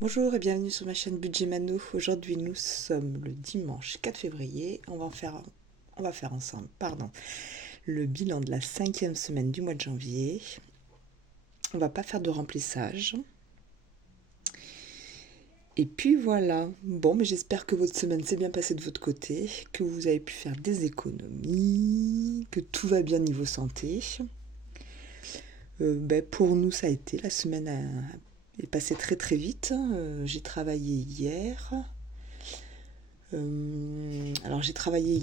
Bonjour et bienvenue sur ma chaîne Budget Mano. Aujourd'hui nous sommes le dimanche 4 février. On va faire ensemble, le bilan de la 5e semaine du mois de janvier. On va pas faire de remplissage. Et puis voilà. Bon, mais j'espère que votre semaine s'est bien passée de votre côté, que vous avez pu faire des économies, que tout va bien niveau santé. Pour nous, ça a été. Est passée très très vite. J'ai travaillé hier. Alors j'ai travaillé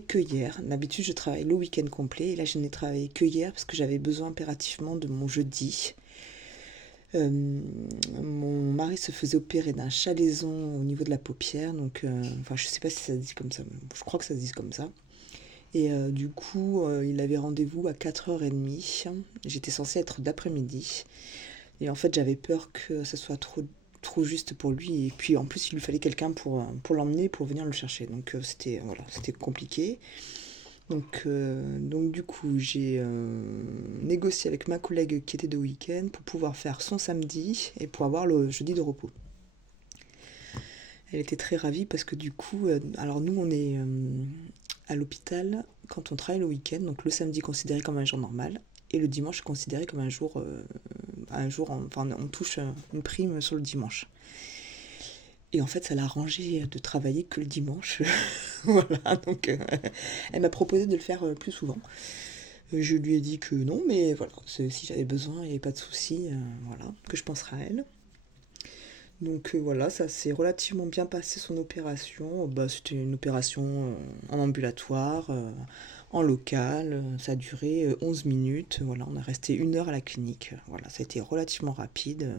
que hier. D'habitude je travaille le week-end complet et là je n'ai travaillé que hier parce que j'avais besoin impérativement de mon jeudi. Mon mari se faisait opérer d'un chalaison au niveau de la paupière, donc enfin je sais pas si ça se dit comme ça, mais je crois que ça se dit comme ça. Et du coup il avait rendez-vous à 4h30. J'étais censée être d'après-midi. Et en fait, j'avais peur que ça soit trop juste pour lui. Et puis, en plus, il lui fallait quelqu'un pour l'emmener, pour venir le chercher. Donc, c'était compliqué. Donc, du coup, j'ai négocié avec ma collègue qui était de week-end pour pouvoir faire son samedi et pour avoir le jeudi de repos. Elle était très ravie parce que du coup, alors nous, on est à l'hôpital quand on travaille le week-end. Donc, le samedi considéré comme un jour normal et le dimanche considéré comme enfin, on touche une prime sur le dimanche. Et en fait, ça l'a arrangé de travailler que le dimanche. Voilà, donc elle m'a proposé de le faire plus souvent. Je lui ai dit que non, mais voilà, si j'avais besoin, il n'y avait pas de souci, voilà, que je penserais à elle. Donc voilà, ça s'est relativement bien passé son opération. C'était une opération en ambulatoire, en local. Ça a duré 11 minutes. Voilà, on est resté 1 heure à la clinique. Voilà, ça a été relativement rapide.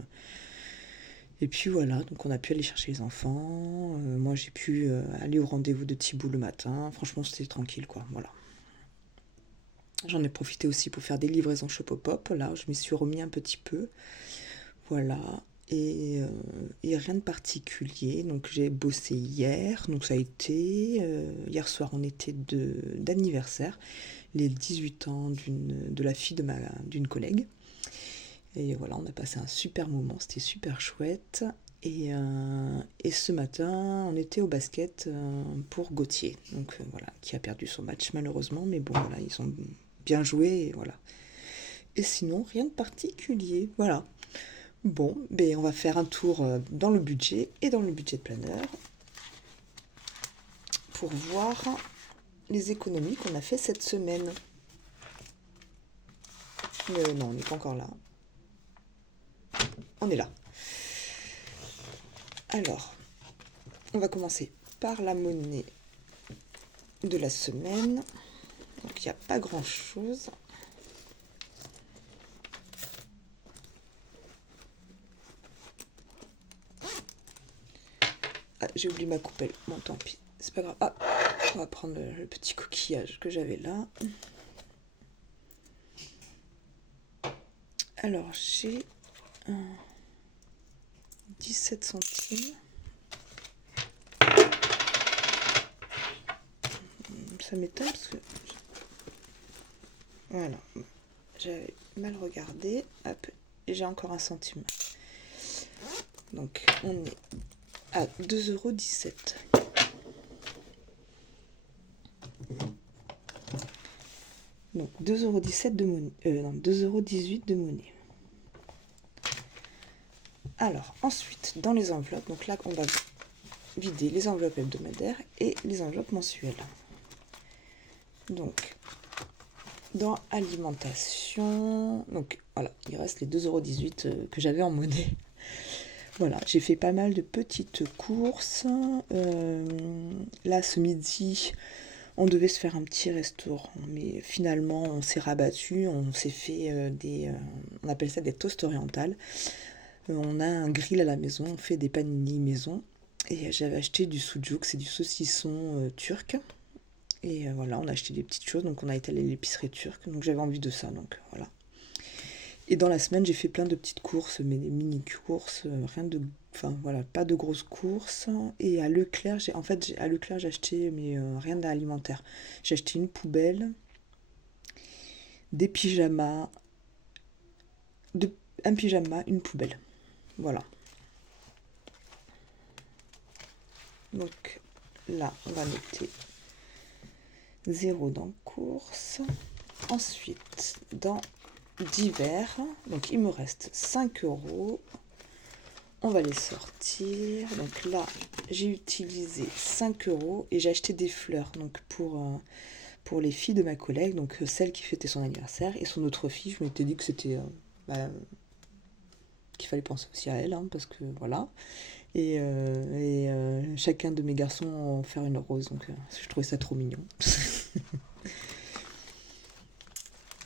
Et puis voilà, donc on a pu aller chercher les enfants. Moi j'ai pu aller au rendez-vous de Thibaut le matin. Franchement, c'était tranquille quoi. Voilà. J'en ai profité aussi pour faire des livraisons Shopopop. Là, je m'y suis remis un petit peu. Voilà. Et rien de particulier. Donc j'ai bossé hier. Donc ça a été. Hier soir, on était d'anniversaire. Les 18 ans de la fille d'une collègue. Et voilà, on a passé un super moment. C'était super chouette. Et ce matin, on était au basket pour Gauthier. Donc voilà, qui a perdu son match malheureusement. Mais bon, voilà, ils ont bien joué. Et voilà. Et sinon, rien de particulier. Voilà. Bon, on va faire un tour dans le budget et dans le budget de planeur pour voir les économies qu'on a fait cette semaine. Non, on n'est pas encore là. On est là. Alors, on va commencer par la monnaie de la semaine. Donc, il n'y a pas grand-chose. Ah, j'ai oublié ma coupelle. Bon, tant pis. C'est pas grave. Ah, on va prendre le petit coquillage que j'avais là. Alors, j'ai 17 centimes. Ça m'étonne parce que... Voilà. J'avais mal regardé. Hop. Et j'ai encore 1 centime. Donc, on est à 2,17 €. Donc 2,17 € de monnaie. Non, 2,18 € de monnaie. Alors, ensuite, dans les enveloppes, donc là, on va vider les enveloppes hebdomadaires et les enveloppes mensuelles. Donc, dans alimentation, donc voilà, il reste les 2,18 € que j'avais en monnaie. Voilà, j'ai fait pas mal de petites courses. Là, ce midi, on devait se faire un petit restaurant, mais finalement, on s'est rabattu. On s'est fait on appelle ça des toasts orientales. On a un grill à la maison, on fait des panini maison. Et j'avais acheté du sucuk, c'est du saucisson turc. Et voilà, on a acheté des petites choses, donc on a été à l'épicerie turque, donc j'avais envie de ça, donc voilà. Et dans la semaine, j'ai fait plein de petites courses, mais des mini-courses, rien de... Enfin voilà, pas de grosses courses. Et à Leclerc, j'ai acheté, mais rien d'alimentaire. J'ai acheté une poubelle, des pyjamas, un pyjama, une poubelle. Voilà. Donc là, on va noter 0 dans course. Ensuite, dans divers, donc il me reste 5 euros. On va les sortir. Donc là, j'ai utilisé 5 euros et j'ai acheté des fleurs donc pour les filles de ma collègue, donc celle qui fêtait son anniversaire et son autre fille. Je m'étais dit que c'était qu'il fallait penser aussi à elle, hein, parce que voilà. Et chacun de mes garçons en faire une rose, donc je trouvais ça trop mignon.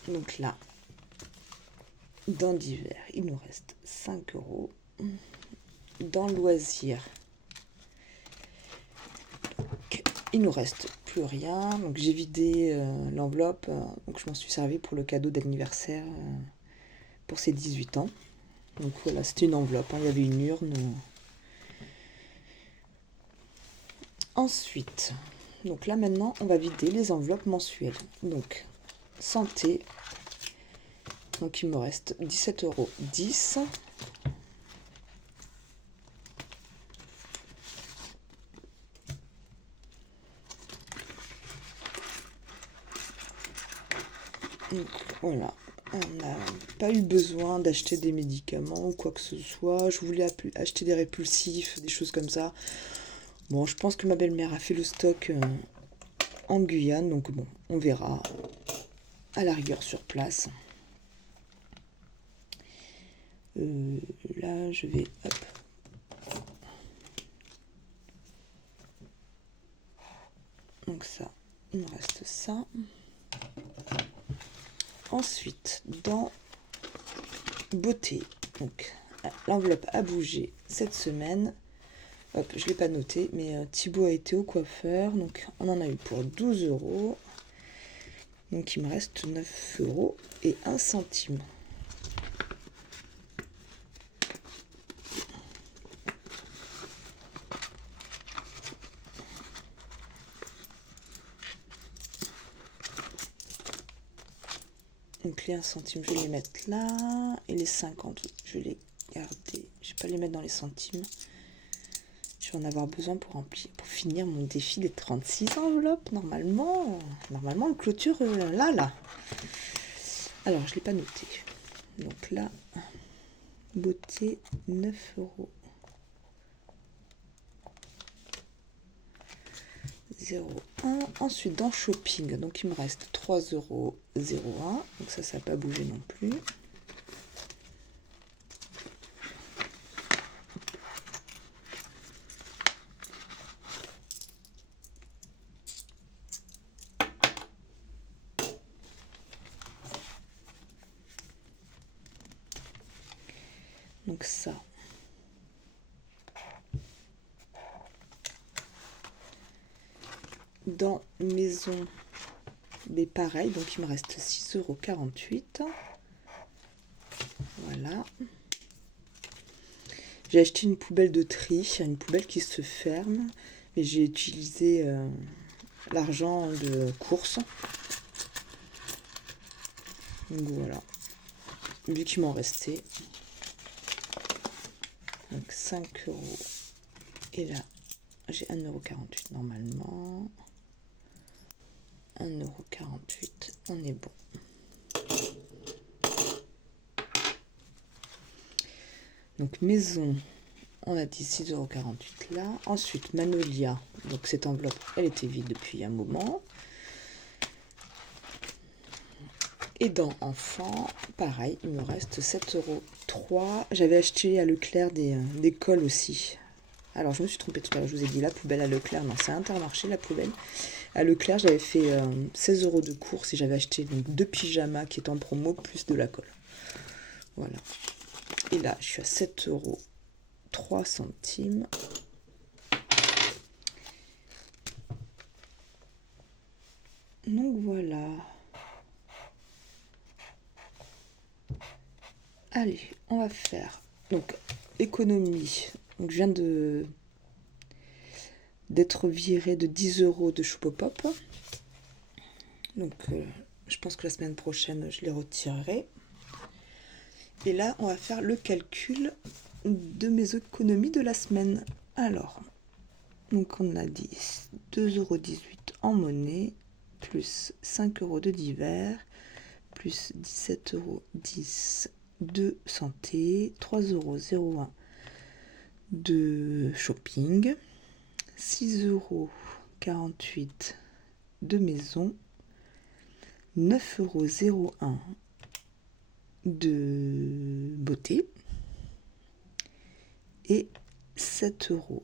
Donc là, dans divers, il nous reste 5 euros. Dans loisirs, il nous reste plus rien. Donc j'ai vidé l'enveloppe. Donc je m'en suis servi pour le cadeau d'anniversaire pour ses 18 ans. Donc voilà, c'était une enveloppe, hein, il y avait une urne. Ensuite, donc là maintenant, on va vider les enveloppes mensuelles. Donc santé. Donc il me reste 17,10 euros. Donc voilà, on n'a pas eu besoin d'acheter des médicaments ou quoi que ce soit. Je voulais acheter des répulsifs, des choses comme ça. Bon, je pense que ma belle-mère a fait le stock en Guyane, donc bon, on verra à la rigueur sur place. Là, je vais... Hop. Donc ça, il me reste ça. Ensuite, dans beauté, donc l'enveloppe a bougé cette semaine. Hop, je ne l'ai pas noté, mais Thibaut a été au coiffeur, donc on en a eu pour 12 euros. Donc il me reste 9 euros et 1 centime. Donc les 1 centime, je vais les mettre là. Et les 50, je vais les garder. Je vais pas les mettre dans les centimes. Je vais en avoir besoin pour finir mon défi des 36 enveloppes. Normalement, on clôture là. Alors, je ne l'ai pas noté. Donc là, beauté, 9 euros. 0,1. Ensuite, dans shopping, donc il me reste 3,01 euros. Donc ça n'a pas bougé non plus. Donc ça. Dans maison, mais pareil, donc il me reste 6,48 €. Voilà. J'ai acheté une poubelle de tri, une poubelle qui se ferme, mais j'ai utilisé l'argent de course. Donc voilà. Vu qu'il m'en restait. Donc 5 euros. Et là, j'ai 1,48 € normalement. 1,48 €, on est bon. Donc maison, on a dit 6,48 € là. Ensuite, Manolia, donc cette enveloppe, elle était vide depuis un moment. Et dans enfant, pareil, il me reste 7,03 €. J'avais acheté à Leclerc des cols aussi. Alors, je me suis trompée tout à l'heure, je vous ai dit la poubelle à Leclerc. Non, c'est Intermarché, la poubelle. À Leclerc, j'avais fait 16 € de course et j'avais acheté donc 2 pyjamas qui étaient en promo, plus de la colle. Voilà. Et là, je suis à 7,03 €. Donc voilà. Allez, on va faire donc économie. Donc je viens d'être virée de 10 € de Choupopop. Donc je pense que la semaine prochaine, je les retirerai. Et là, on va faire le calcul de mes économies de la semaine. Alors, Donc on a dit 2,18 € en monnaie, plus 5 € de divers, plus 17,10 € de santé, 3,01 € de shopping, 6,48 € de maison, 9,01 € de beauté et 7,03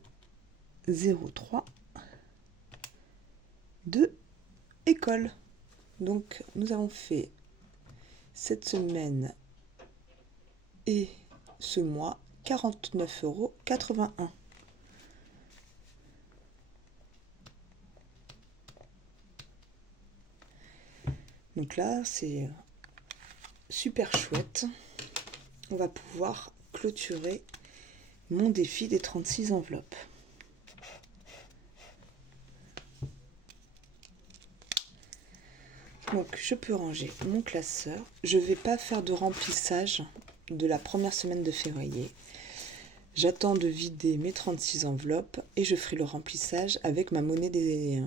€ de école. Donc nous avons fait cette semaine et ce mois 49,81 €. Donc là, c'est super chouette. On va pouvoir clôturer mon défi des 36 enveloppes. Donc je peux ranger mon classeur. Je ne vais pas faire de remplissage de la première semaine de février. J'attends de vider mes 36 enveloppes et je ferai le remplissage avec ma monnaie des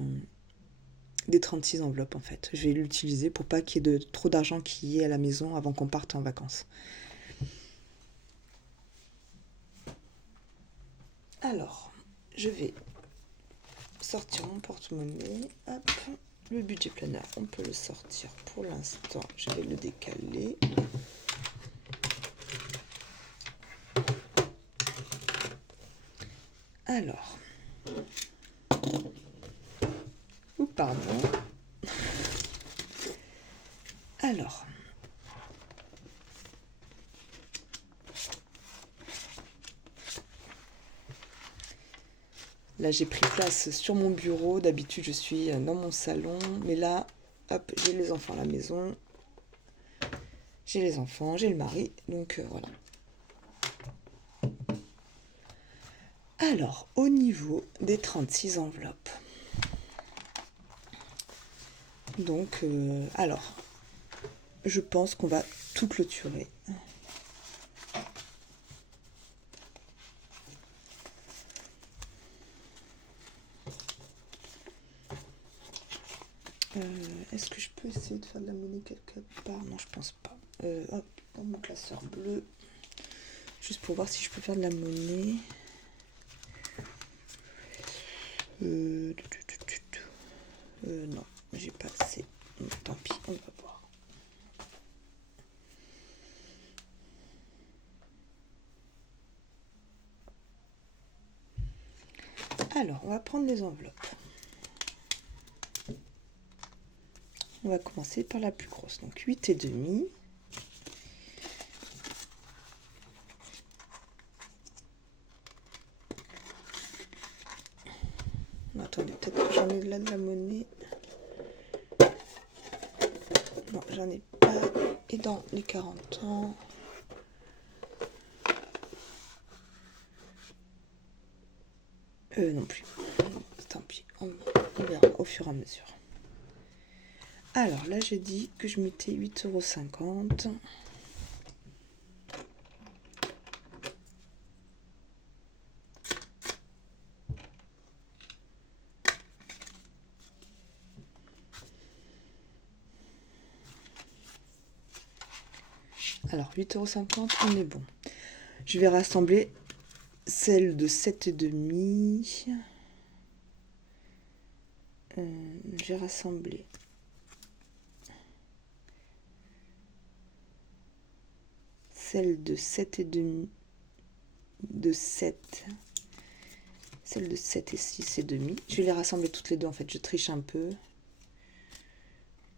36 enveloppes en fait. Je vais l'utiliser pour pas qu'il y ait trop d'argent qui y ait à la maison avant qu'on parte en vacances. Alors, je vais sortir mon porte-monnaie. Hop, le budget planner, on peut le sortir pour l'instant. Je vais le décaler. Alors, pardon. Alors, là j'ai pris place sur mon bureau. D'habitude je suis dans mon salon, mais là, hop, j'ai les enfants à la maison. J'ai les enfants, j'ai le mari, donc voilà. Alors, au niveau des 36 enveloppes. Donc, alors, je pense qu'on va tout clôturer. Est-ce que je peux essayer de faire de la monnaie quelque part? Non, je pense pas. Hop, dans mon classeur bleu. Juste pour voir si je peux faire de la monnaie. Non, j'ai pas assez. Tant pis, on va voir. Alors, on va prendre les enveloppes. On va commencer par la plus grosse, donc 8,5. Attendez, peut-être que j'en ai là de la monnaie. Non, j'en ai pas. Et dans les 40 ans. Non plus. Tant pis, on verra au fur et à mesure. Alors là, j'ai dit que je mettais 8,50 €. Alors, 8,50 €, on est bon. Je vais rassembler celle de 7,5. J'ai rassemblé celle de 7,5, de 7, celle de 7 et 6,5. Je vais les rassembler toutes les deux, en fait, je triche un peu.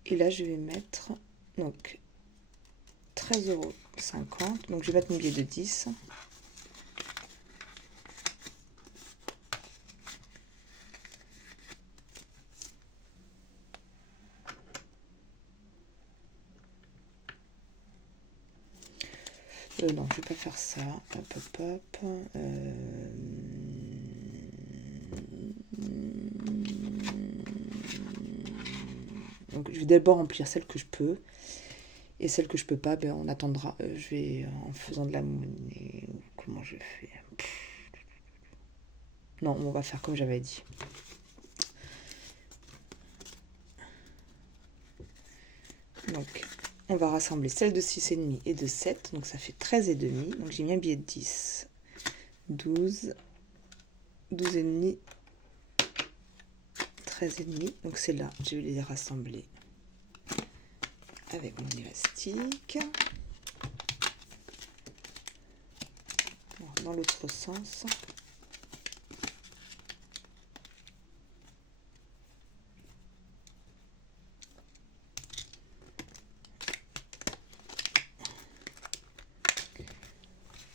Et là, je vais mettre donc 13,50 €. Donc, je vais mettre mon billet de 10. Non, je vais pas faire ça. Hop, hop, hop. Donc, je vais d'abord remplir celle que je peux. Et celle que je peux pas, ben, on attendra. Je vais en faisant de la monnaie. Comment je fais? Non, on va faire comme j'avais dit. Donc, on va rassembler celle de 6,5 et de 7. Donc, ça fait 13,5. Donc, j'ai mis un billet de 10. 12. 12,5. 13,5. Donc, c'est là. Je vais les rassembler avec mon élastique. Alors, dans l'autre sens.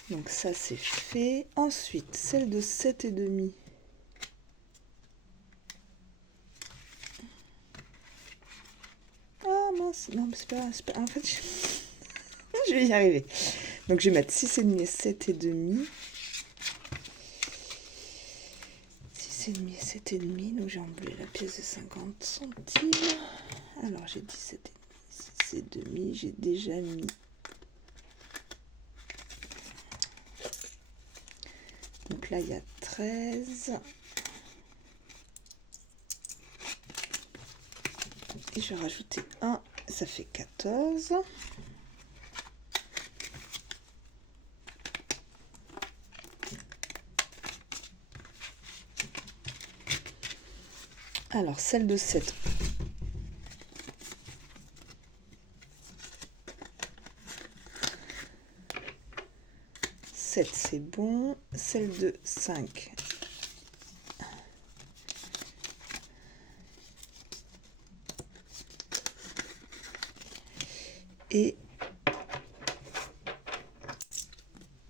Donc ça c'est fait. Ensuite, celle de 7,5. Ah mince, non mais c'est pas... En fait, je vais y arriver. Donc je vais mettre 6,5 et 7,5. 6,5 et 7,5. Donc j'ai emblé la pièce de 50 centimes. Alors j'ai 17,5, 6,5. J'ai déjà mis... Donc là, il y a 13. Et je vais rajouter 1, ça fait 14. Alors, celle de 7. C'est bon. Celle de 5. Et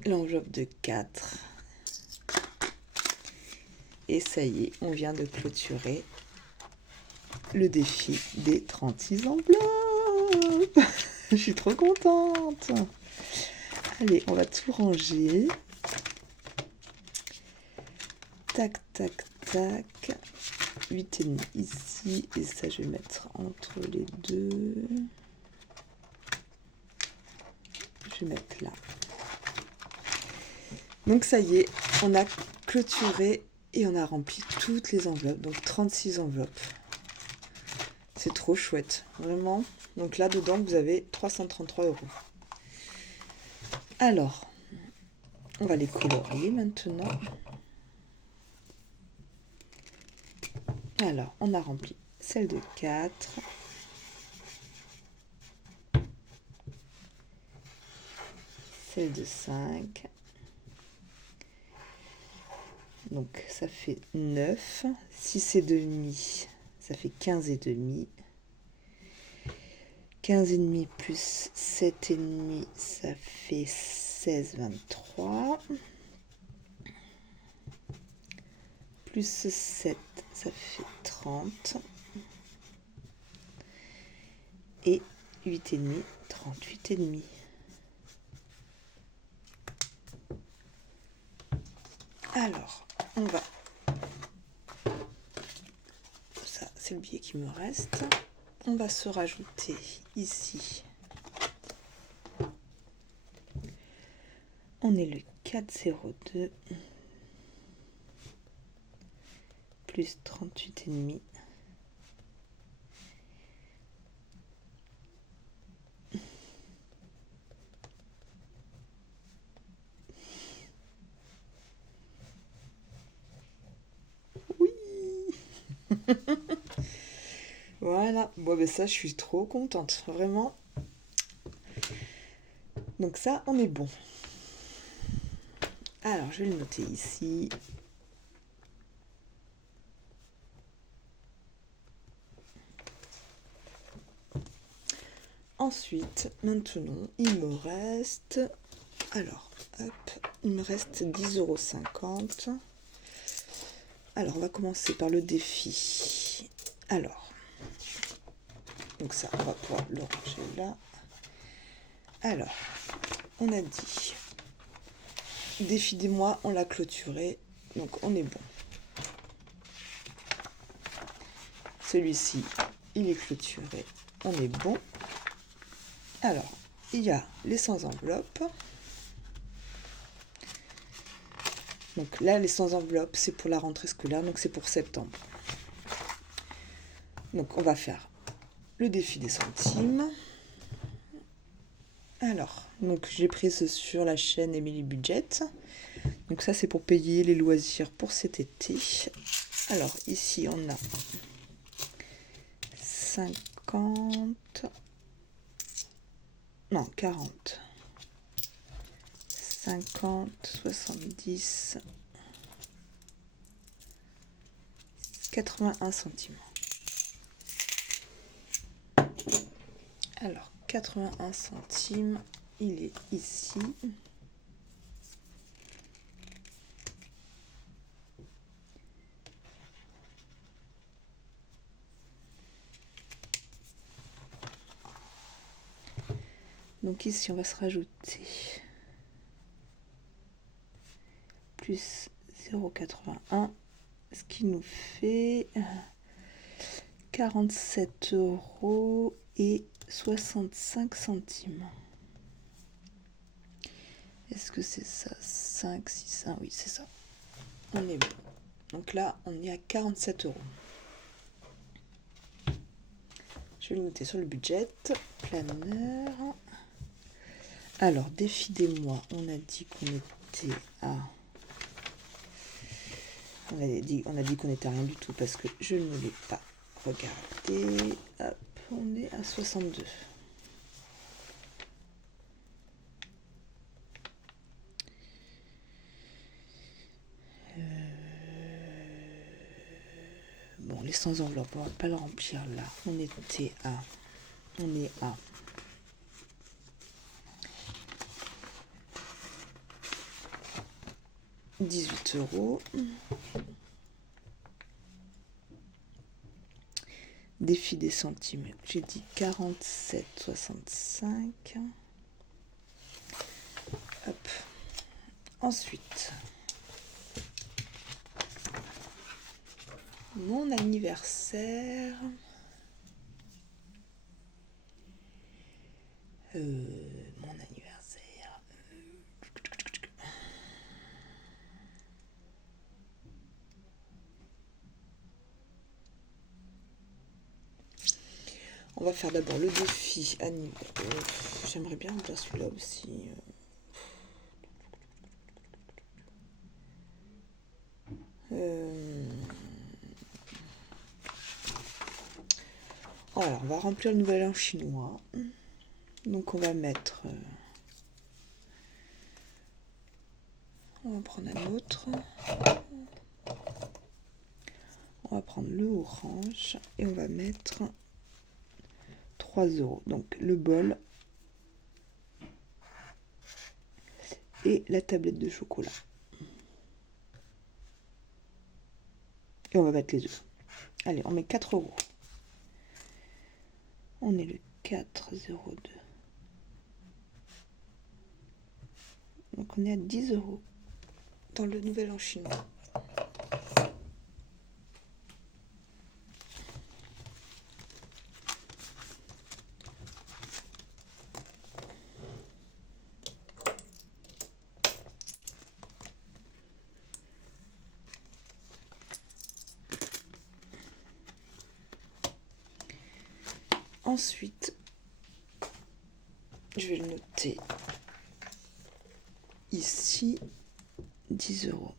l'enveloppe de 4. Et ça y est, on vient de clôturer le défi des 36 enveloppes. Je suis trop contente. Allez, on va tout ranger. Tac, tac, tac. 8,5 ici. Et ça, je vais mettre entre les deux. Je vais mettre là. Donc ça y est, on a clôturé et on a rempli toutes les enveloppes. Donc 36 enveloppes. C'est trop chouette, vraiment. Donc là, dedans, vous avez 333 €. Alors, on va les colorier maintenant. Alors, on a rempli celle de 4. Celle de 5. Donc, ça fait 9. 6,5, ça fait 15,5. 15,5 plus 7,5, ça fait 16,23. Plus 7, ça fait 30. Et 8,5, 38,5. Alors, on va... Ça, c'est le billet qui me reste. On va se rajouter ici. On est le 4,02 plus 38,5. Oui. Voilà. Bon, ben ça, je suis trop contente. Vraiment. Donc ça, on est bon. Alors, je vais le noter ici. Ensuite, maintenant, il me reste... Alors, hop, il me reste 10,50 €. Alors, on va commencer par le défi. Alors, donc ça, on va pouvoir le ranger là. Alors, on a dit... Défi des mois, on l'a clôturé, donc on est bon. Celui-ci, il est clôturé, on est bon. Alors, il y a les 100 enveloppes. Donc là, les 100 enveloppes, c'est pour la rentrée scolaire, donc c'est pour septembre. Donc on va faire le défi des centimes. Alors, donc j'ai prise sur la chaîne Emily Budget. Donc ça, c'est pour payer les loisirs pour cet été. Alors ici, on a 50... Non, 40. 50, 70, 81 centimes. Alors, 81 centimes, il est ici. Donc ici, on va se rajouter plus 0,81, ce qui nous fait 47 € et 65 centimes. Est-ce que c'est ça? 5, 6, 1, oui, c'est ça. On est bon. Donc là, on est à 47 €. Je vais le noter sur le budget. Planeur. Alors, défi des mois, on a dit qu'on était à... On a dit qu'on était à rien du tout parce que je ne l'ai pas regardé. Hop, on est à 62. Bon, les 100 enveloppes, on va pas le remplir là. On est à 18 €. Défi des centimes, j'ai dit 47,65. Hop. Ensuite, mon anniversaire. Mon anniversaire. On va faire d'abord le défi anniversaire. J'aimerais bien faire celui-là aussi. Alors, on va remplir le nouvel an chinois. Donc, on va mettre... on va prendre un autre. On va prendre le orange et on va mettre 3 €. Donc, le bol et la tablette de chocolat. Et on va mettre les œufs. Allez, on met 4 €. On est le 4,02. Donc on est à 10 € dans le nouvel an chinois. Ensuite, je vais le noter ici, 10 €.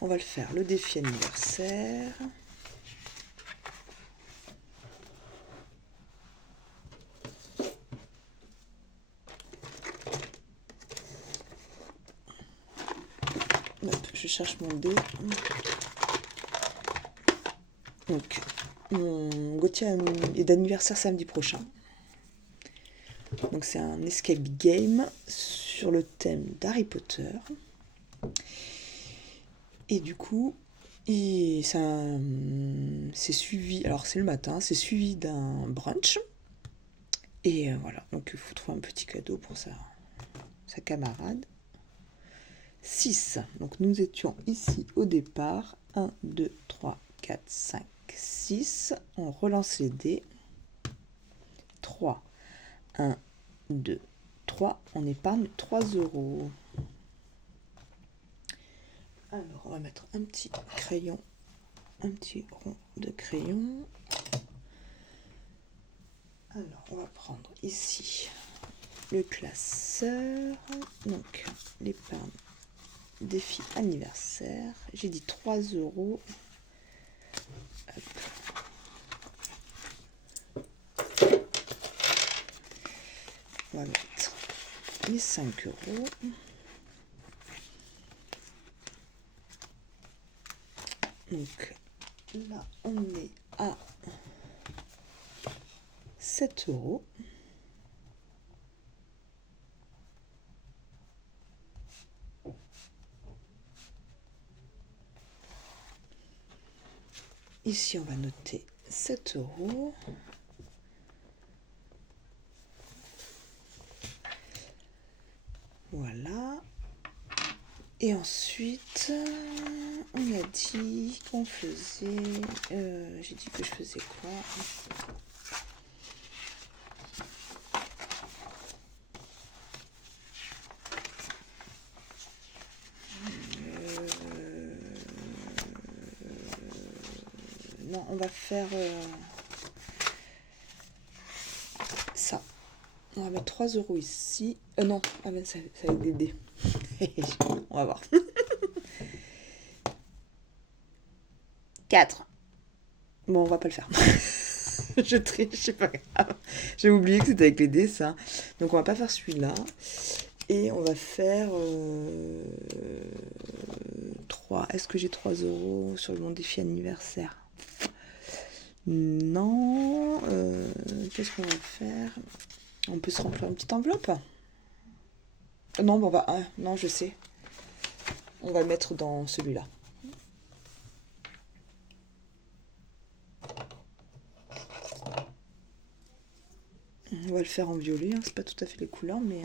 On va le faire, le défi anniversaire. Hop, je cherche mon dé. Donc, mon Gauthier est d'anniversaire samedi prochain. Donc c'est un escape game sur le thème d'Harry Potter. Et du coup, c'est suivi, alors c'est le matin, c'est suivi d'un brunch. Et voilà, donc il faut trouver un petit cadeau pour sa camarade. 6. Donc nous étions ici au départ. 1, 2, 3, 4, 5, 6. On relance les dés. 3, 1, 2, 3 en épargne 3 euros. Alors, on va mettre un petit crayon, un petit rond de crayon. Alors, on va prendre ici le classeur, donc l'épargne défi anniversaire. J'ai dit 3 euros. Hop. On va mettre les 5 euros. Donc là, on est à 7 euros. Ici, on va noter 7 euros. Voilà. Et ensuite, on a dit qu'on faisait... j'ai dit que je faisais quoi ? Non, on va faire ça. On va mettre 3 euros ici. Non, ah ben ça va être des dés. On va voir. 4. Bon, on va pas le faire. Je triche, c'est pas grave. J'ai oublié que c'était avec les dés, ça. Donc, on va pas faire celui-là. Et on va faire 3. Est-ce que j'ai 3 euros sur mon défi anniversaire ? Non. Qu'est-ce qu'on va faire ? On peut se remplir une petite enveloppe ? Non, bon, non, je sais. On va le mettre dans celui-là. On va le faire en violet, hein. C'est pas tout à fait les couleurs, mais...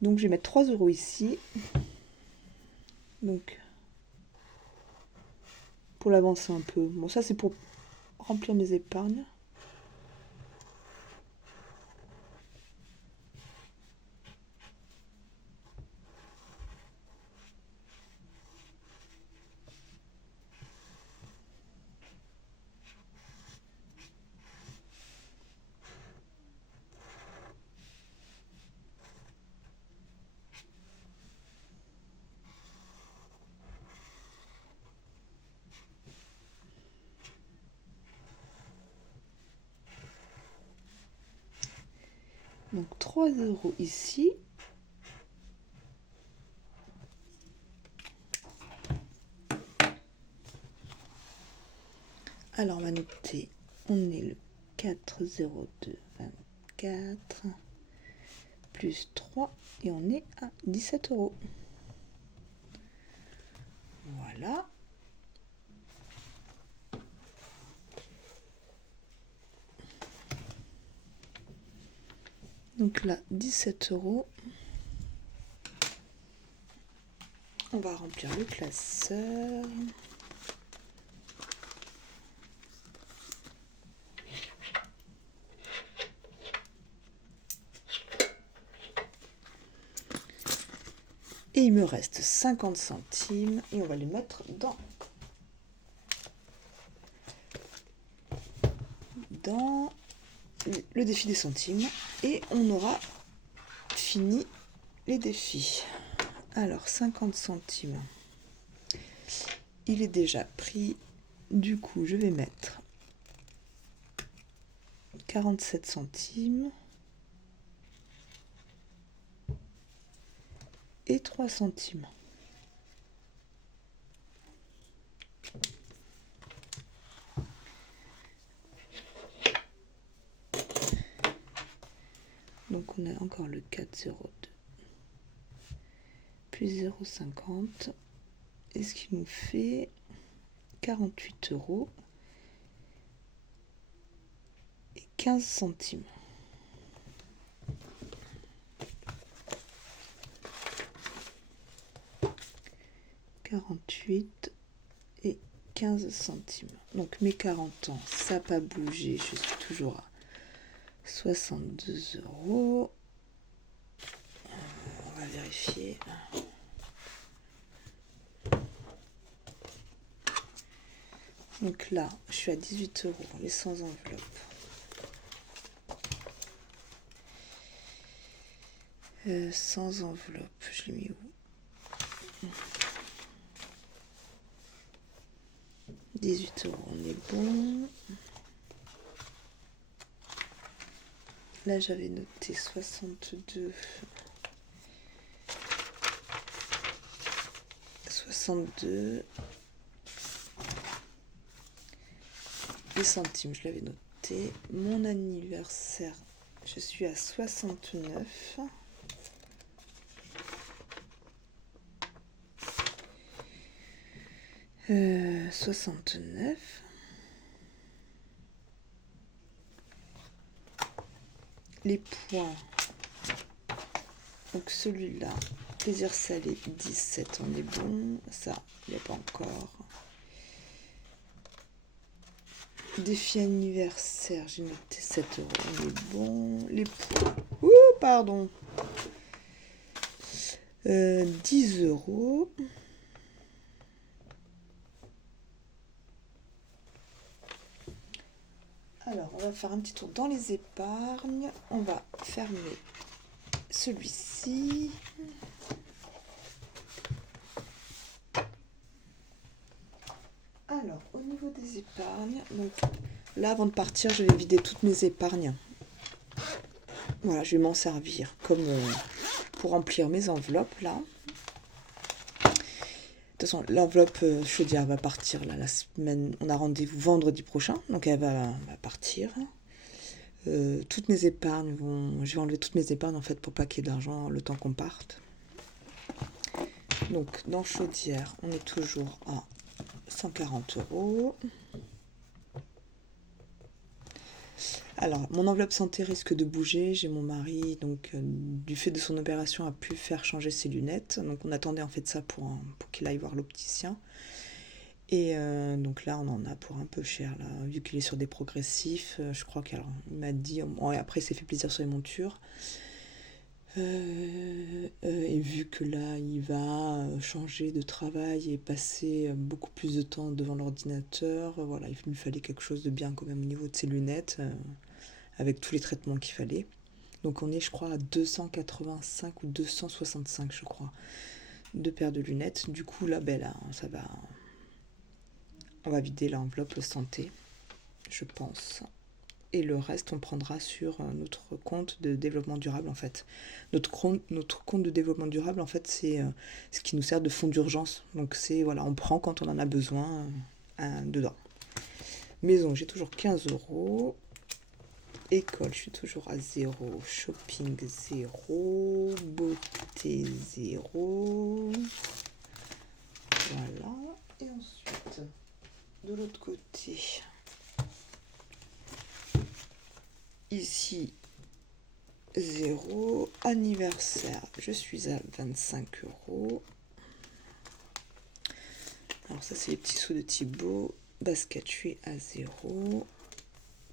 Donc, je vais mettre 3 euros ici. Donc, pour l'avancer un peu. Bon, ça, c'est pour remplir mes épargnes. Donc 3 euros ici. Alors on va noter, on est le 4,0224 plus 3 et on est à 17 euros. Voilà. Donc là, 17 euros. On va remplir le classeur. Et il me reste 50 centimes et on va les mettre dans le défi des centimes et on aura fini les défis. Alors 50 centimes, il est déjà pris, du coup je vais mettre 47 centimes et 3 centimes. Donc on a encore le 4,02 plus 0,50 et ce qui nous fait 48 euros et 15 centimes. Et 15 centimes. Donc mes 40 ans, ça n'a pas bougé, je suis toujours à 62 euros. vérifier. Donc là, je suis à 18 €, les 100 enveloppes. Sans enveloppe, je l'ai mis où? 18 €, on est bon. Là, j'avais noté 62. 62. Les centimes, je l'avais noté. Mon anniversaire, je suis à 69. Euh, 69. Les points. Donc celui-là, plaisir salé, 17, on est bon. Ça, il n'y a pas encore. Défi anniversaire, j'ai noté 7 €, on est bon. Les points. Ouh, pardon. 10 €. Alors, on va faire un petit tour dans les épargnes. On va fermer celui-ci. Alors, au niveau des épargnes, donc là, avant de partir, je vais vider toutes mes épargnes. Voilà, je vais m'en servir comme pour remplir mes enveloppes, là. De toute façon, l'enveloppe chaudière va partir là, la semaine. On a rendez-vous vendredi prochain, donc elle va partir. Toutes mes épargnes vont. Je vais enlever toutes mes épargnes en fait pour pas qu'il y ait d'argent le temps qu'on parte. Donc dans chaudière, on est toujours à 140 €. Alors, mon enveloppe santé risque de bouger. J'ai mon mari, donc, du fait de son opération, a pu faire changer ses lunettes. Donc, on attendait en fait ça pour qu'il aille voir l'opticien. Et donc là, on en a pour un peu cher, là, vu qu'il est sur des progressifs. Je crois qu'il m'a dit... Bon, et après, il s'est fait plaisir sur les montures. Et vu que là, il va changer de travail et passer beaucoup plus de temps devant l'ordinateur, voilà, il lui fallait quelque chose de bien quand même au niveau de ses lunettes, avec tous les traitements qu'il fallait. Donc on est, je crois, à 285 ou 265, je crois, de paires de lunettes. Du coup, là, ben là, ça va... On va vider l'enveloppe santé, je pense. Et le reste, on prendra sur notre compte de développement durable, en fait. Notre compte de développement durable, en fait, c'est ce qui nous sert de fonds d'urgence. Donc, c'est, voilà, on prend quand on en a besoin dedans. Maison, j'ai toujours 15 €. École, je suis toujours à 0. Shopping, 0. Beauté, 0. Voilà. Et ensuite, de l'autre côté... Ici, 0. Anniversaire, je suis à 25 €. Alors ça, c'est les petits sous de Thibaut. Basket, je suis à 0.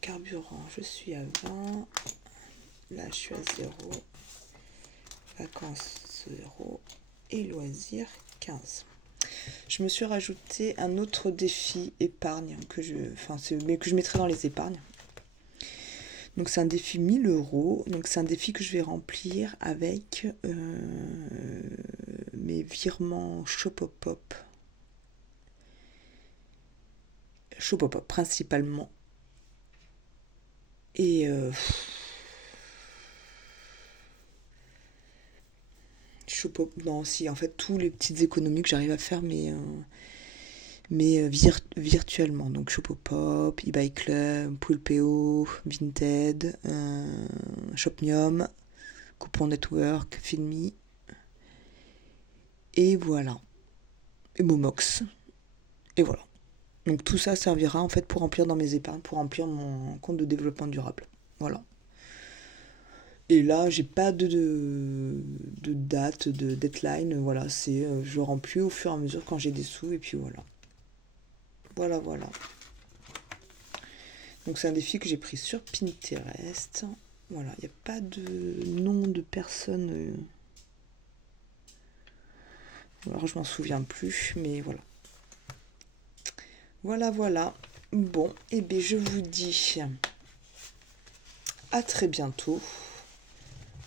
Carburant, je suis à 20. Là, je suis à 0. Vacances, 0. Et loisirs, 15. Je me suis rajouté un autre défi épargne que je mettrai dans les épargnes. Donc c'est un défi 1000 €. Donc c'est un défi que je vais remplir avec mes virements Shopopop. Shopopop principalement. Et Shopopop, non, si, en fait, tous les petites économies que j'arrive à faire, mais virtuellement. Donc Shopopop, eBay Club, Poolpeo, Vinted, Shopnium, Coupon Network, Finme. Et voilà. Et Momox. Et voilà. Donc tout ça servira en fait pour remplir dans mes épargnes, pour remplir mon compte de développement durable. Voilà. Et là, j'ai pas de date, de deadline. Voilà, c'est je remplis au fur et à mesure quand j'ai des sous et puis voilà. Voilà. Donc c'est un défi que j'ai pris sur Pinterest. Voilà, il n'y a pas de nom de personne Alors, je m'en souviens plus, mais voilà. Voilà. Bon, et bien je vous dis à très bientôt.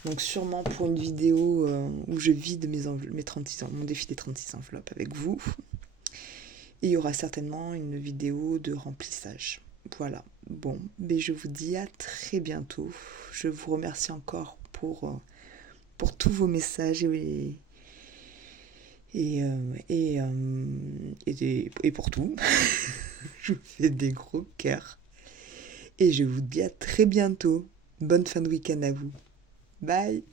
Donc sûrement pour une vidéo où je vide mes 36 mon défi des 36 enveloppes avec vous. Et il y aura certainement une vidéo de remplissage. Voilà. Bon, mais je vous dis à très bientôt. Je vous remercie encore pour tous vos messages et pour tout. Je vous fais des gros cœurs. Et je vous dis à très bientôt. Bonne fin de week-end à vous. Bye.